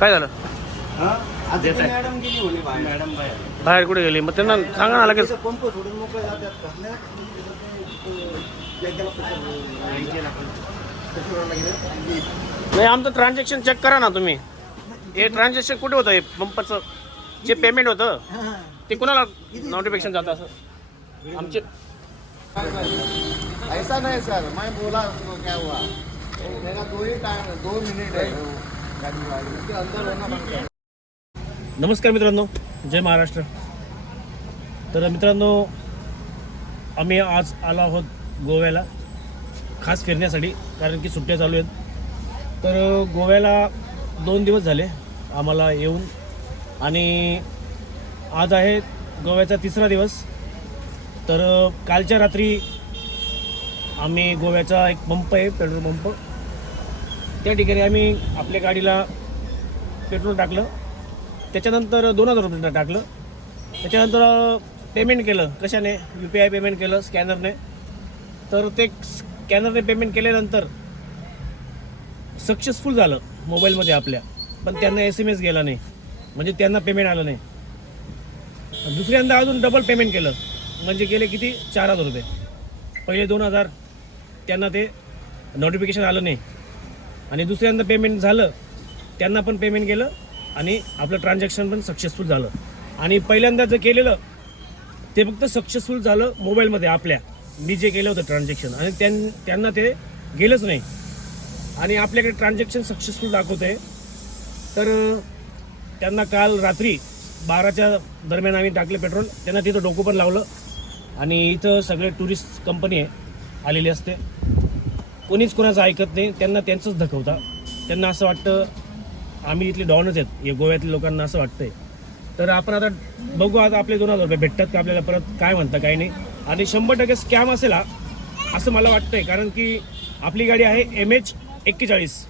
काय झालं? हा? मॅडम गेली म्हणे बाहेर. मॅडम बाहेर. बाहेर कुठे गेली? मग त्यांना सांगा ना लगेच. त्याचा पंप सोडून मोकळे जातात का? नाही, ते, अं, आमचं ट्रान्झॅक्शन चेक करा ना तुम्ही. हे ट्रान्झॅक्शन कुठे होतं? हे पंपाचं जे पेमेंट होतं हा. ते कुणाला नोटिफिकेशन जातं असं? आमचे ऐसा नहीं सर. मैं बोला उसको क्या हुआ? मेरा दो ही टाइम दो मिनट है नमस्कार मित्रांनो जय महाराष्ट्र. तर मित्रांनो आम्ही आज आलो आहोत गोव्याला खास फिरण्यासाठी कारण की सुट्ट्या चालू आहेत. तर गोव्याला दोन दिवस झाले आम्हाला येऊन आणि आज आहे गोव्याचा तिसरा दिवस. तर कालच्या रात्री आम्ही गोव्याचा एक पंप आहे पेट्रोल पंप. त्या ठिकाणी आम्ही आपल्या गाडीला पेट्रोल टाकलं. त्याच्यानंतर दोन हजार रुपये टाकलं. त्याच्यानंतर पेमेंट केलं. कशाने? यू पी आय पेमेंट केलं स्कॅनरने तर ते स्कॅनरने पेमेंट केल्यानंतर सक्सेसफुल झालं मोबाईलमध्ये आपल्या. पण त्यांना एस एम एस गेला नाही. म्हणजे त्यांना पेमेंट आलं नाही. दुसऱ्यांदा अजून डबल पेमेंट केलं. म्हणजे गेले किती? चार हजार रुपये. पहिले दोन हजार त्यांना ते नोटिफिकेशन आलं नाही. आणि दुसऱ्यांदा पेमेंट झालं त्यांना पण पेमेंट केलं आणि आपलं ट्रान्झॅक्शन पण सक्सेसफुल झालं. आणि पहिल्यांदा जे केलेलं ते फक्त सक्सेसफुल झालं मोबाईलमध्ये आपल्या. मी जे केलं होतं ट्रान्झॅक्शन आणि त्यां त्यांना ते गेलंच नाही. आणि आपल्याकडे ट्रान्झॅक्शन सक्सेसफुल दाखवत आहे तर त्यांना काल रात्री बाराच्या दरम्यान आम्ही टाकले पेट्रोल. त्यांना तिथं डोकं पण लावलं. आणि इथं सगळे टुरिस्ट कंपनी आहे आलेली असते. कोणीच कोणाचं ऐकत नाही. त्यांना त्यांचंच धकवता. त्यांना असं वाटतं आम्ही इथले डॉनच आहेत. या गोव्यातल्या लोकांना असं वाटतंय. तर आपण आता बघू आता आपले दोन हजार रुपये भेटतात का आपल्याला परत काय म्हणता काय नाही. आणि शंभर टक्के स्कॅम असेल हा असं मला वाटतंय. कारण की आपली गाडी आहे एम एच एक्केचाळीस.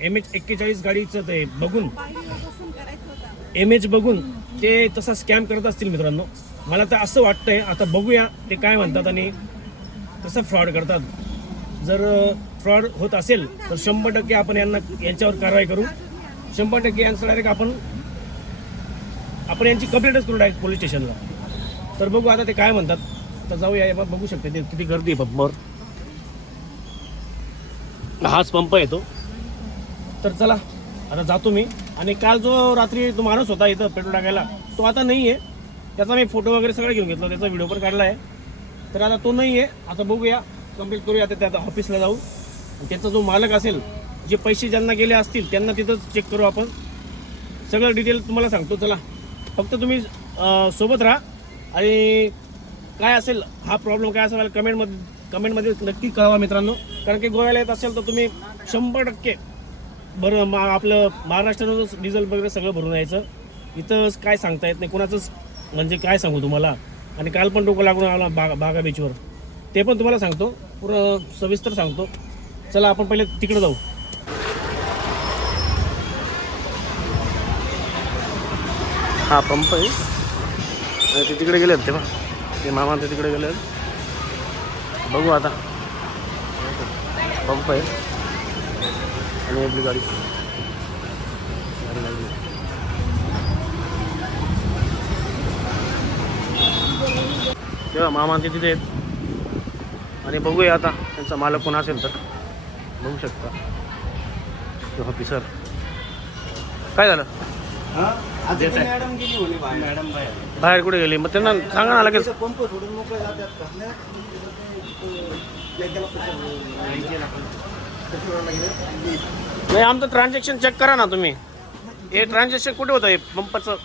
एम एच एक्केचाळीस गाडीचं ते बघून एम एच बघून ते तसा स्कॅम करत असतील मित्रांनो. मला तर असं वाटतंय. आता बघूया ते काय म्हणतात आणि कसं फ्रॉड करतात. जर फ्रॉड होत असेल तर शंभर टक्के आपण यांना यांच्यावर कारवाई करू. शंभर टक्के यांचं डायरेक्ट आपण आपण यांची कंप्लेंटच करू डायरेक्ट पोलीस स्टेशनला तर बघू आता ते काय म्हणतात. तर जाऊया बघू शकते ते किती गर्दी आहे पंपावर. हाच पंप येतो तर चला आता जातो मी. आणि काल जो रात्री तो माणूस होता इथं पेट्रोल टाकायला तो आता नाही आहे. त्याचा मी फोटो वगैरे सगळं घेऊन घेतला त्याचा व्हिडिओ पण काढला आहे. तर आता तो नाही आहे. आता बघूया. कंप्लीट करूया आता त्या ऑफिसला जाऊ. त्याचा जो मालक असेल जे पैसे ज्यांना गेले असतील त्यांना तिथंच चेक करू आपण. सगळं डिटेल तुम्हाला सांगतो चला. फक्त तुम्ही सोबत राहा. आणि काय असेल हा प्रॉब्लेम काय असेल कमेंटमध्ये कमेंटमध्ये नक्की कळवा मित्रांनो. कारण की गोव्याला येत असेल तर तुम्ही शंभर टक्के भर मा आपलं महाराष्ट्रातच डिझेल वगैरे सगळं भरून यायचं. इथं काय सांगता येत नाही कोणाचंच म्हणजे काय सांगू तुम्हाला. आणि काल पण डोकं लागून आला बागा बागा बीचवर ते पण तुम्हाला सांगतो. पुरं सविस्तर सांगतो. चला आपण पहिले तिकडे जाऊ. हा पंप आहे. ते तिकडे गेले ते ते मामा ते तिकडे गेले बघू आता. पंप आहे. आणि आपली गाडी. तेव्हा मामा ते तिथे आहेत. आणि बघूया आता त्यांचा मालक कोण असेल तर. बघू शकता. तो ऑफिसर काय झालं? हा? बाहेर. मॅडम बाहेर. बाहेर कुठे गेली? मग त्यांना सांगा ना लगेच? नाही, आमचं ट्रान्झॅक्शन चेक करा ना तुम्ही. हे ट्रान्झॅक्शन कुठे होतं? हे पंपाचं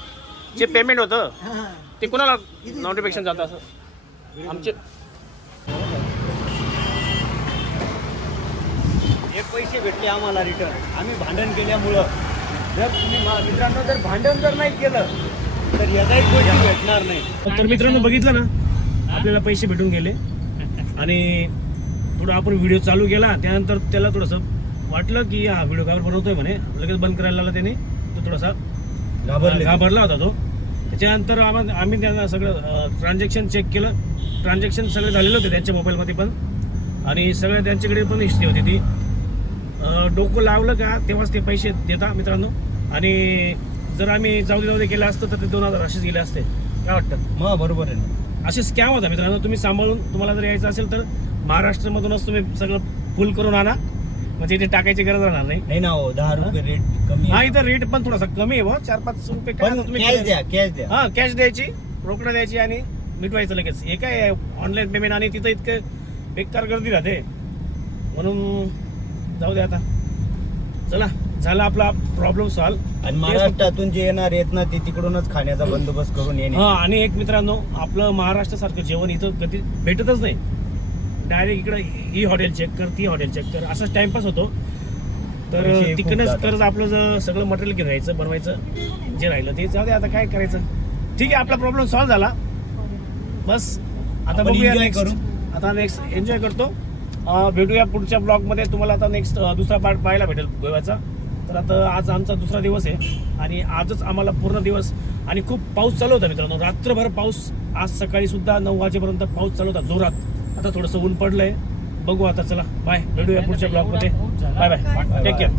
जे पेमेंट होतं. ते कुणाला नोटिफिकेशन जातं असं? आमचे पैसे भेटले आम्हाला रिटर्न आम्ही भांडण केल्यामुळं. जर तुम्ही मा- मित्रांनो जर भांडण जर नाही केलं तर याचाही गोष्टी भेटणार नाही. तर मित्रांनो बघितलं ना? आपल्याला पैसे भेटून गेले. आणि थोडं आपण व्हिडिओ चालू केला. त्यानंतर त्याला थोडंसं वाटलं की हा व्हिडिओ कावर बनवतोय म्हणे. लगेच बंद करायला लागला त्याने. तो थोडासा घाबरले. घाबरला होता तो. त्याच्यानंतर आम्हा आम्ही त्यांना सगळं ट्रान्झॅक्शन चेक केलं. ट्रान्झॅक्शन सगळे झालेलं होते त्यांच्या मोबाईलमध्ये पण. आणि सगळं त्यांच्याकडे पण हिस्ट्री होती ती. डोकं लावलं का तेव्हाच ते पैसे देता मित्रांनो. आणि जर आम्ही जाऊ दे जाऊ दे केलं असतं तर ते दोन हजार असेच गेले असते. काय वाटतं? मग बरोबर आहे ना. असे स्कॅम होता मित्रांनो. तुम्ही सांभाळून तुम्हाला जर यायचं असेल तर महाराष्ट्रामधूनच तुम्ही सगळं फुल करून आणा. म्हणजे इथे टाकायची गरज राहणार नाही. नाही ना हो दहा रुपये रेट कमी हा. इथं रेट पण थोडासा कमी आहे बुवा, चार पाच रुपये कॅश द्या कॅश द्या. हा कॅश द्यायची रोकडं द्यायची आणि मिटवायचं लगेच. हे काय ऑनलाईन पेमेंट आणि तिथं इतकं बेकार गर्दी राहते. म्हणून जाऊ दे आता. चला झाला आपला प्रॉब्लेम सॉल्व आणि महाराष्ट्रातून जे येणार आहेत ना ते तिकडूनच खाण्याचा बंदोबस्त करून येणे. हा आणि एक मित्रांनो आपलं महाराष्ट्रासारखं जेवण इथं कधी भेटतच नाही. डायरेक्ट इकडं ही हॉटेल चेक कर ती हॉटेल चेक कर. असाच टाइमपास होतो. तर पैसे खूप तिकडनंच जातात. कर्ज आपलं जर सगळं मटेरियल घ्यायचं बनवायचं जे राहिलं ते जाऊ दे आता काय करायचं. ठीक आहे आपला प्रॉब्लेम सॉल्व्ह झाला. बस आता आपण बघूया enjoy नेक्स्ट करू. आता नेक्स्ट एन्जॉय करतो. भेटूया पुढच्या ब्लॉगमध्ये. तुम्हाला आता नेक्स्ट दुसरा पार्ट पाहायला भेटेल गोव्याचा. तर आता आज आमचा दुसरा दिवस आहे आणि आजच आम्हाला पूर्ण दिवस आणि खूप पाऊस चालू होता मित्रांनो. रात्रभर पाऊस. आज सकाळी सुद्धा नऊ वाजेपर्यंत पाऊस चालू होता जोरात. आता थोडंसं ऊन पडलंय. बघू आता चला. बाय भेटूया पुढच्या ब्लॉगमध्ये. Bye bye take care